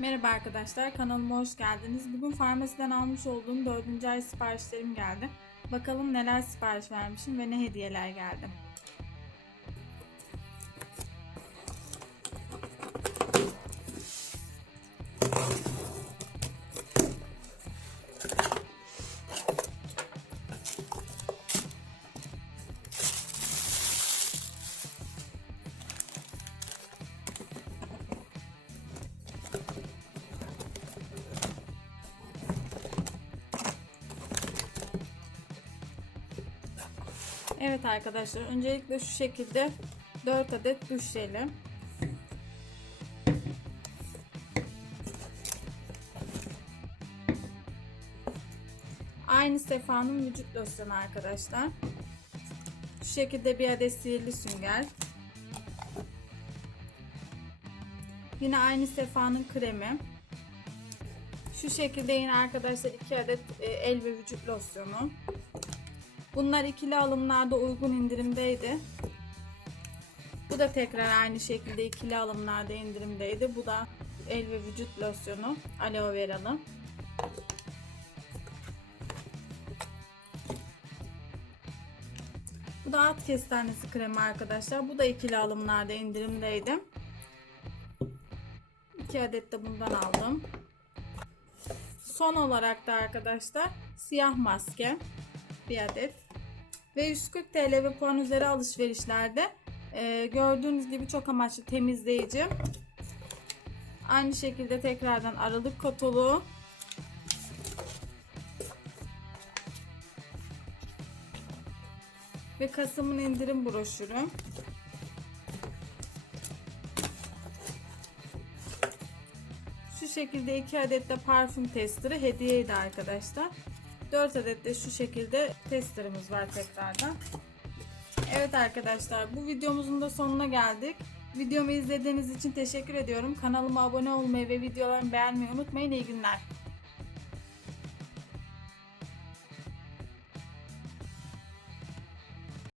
Merhaba arkadaşlar, kanalıma hoş geldiniz. Bugün farmasiden almış olduğum 4. ay siparişlerim geldi. Bakalım neler sipariş vermişim ve ne hediyeler geldi. Evet arkadaşlar, öncelikle şu şekilde 4 adet duş. Aynı Sefa'nın vücut losyonu arkadaşlar. Şu şekilde bir adet sihirli sünger. Yine aynı Sefa'nın kremi. Şu şekilde yine arkadaşlar 2 adet e, el ve vücut losyonu. Bunlar ikili alımlarda uygun indirimdeydi. Bu da tekrar aynı şekilde ikili alımlarda indirimdeydi. Bu da el ve vücut losyonu aloe veralı. Bu da at kestanesi kremi arkadaşlar. Bu da ikili alımlarda indirimdeydi. 2 adet de bundan aldım. Son olarak da arkadaşlar siyah maske bir adet. Ve 140 TL ve puan üzeri alışverişlerde e, gördüğünüz gibi çok amaçlı temizleyici. Aynı şekilde tekrardan aralık kotolu ve Kasım'ın indirim broşürü. Şu şekilde 2 adet de parfüm testeri hediyeydi arkadaşlar 4 adet de şu şekilde testerimiz var tekrardan. Evet arkadaşlar bu videomuzun da sonuna geldik. Videomu izlediğiniz için teşekkür ediyorum. Kanalıma abone olmayı ve videolarımı beğenmeyi unutmayın. İyi günler.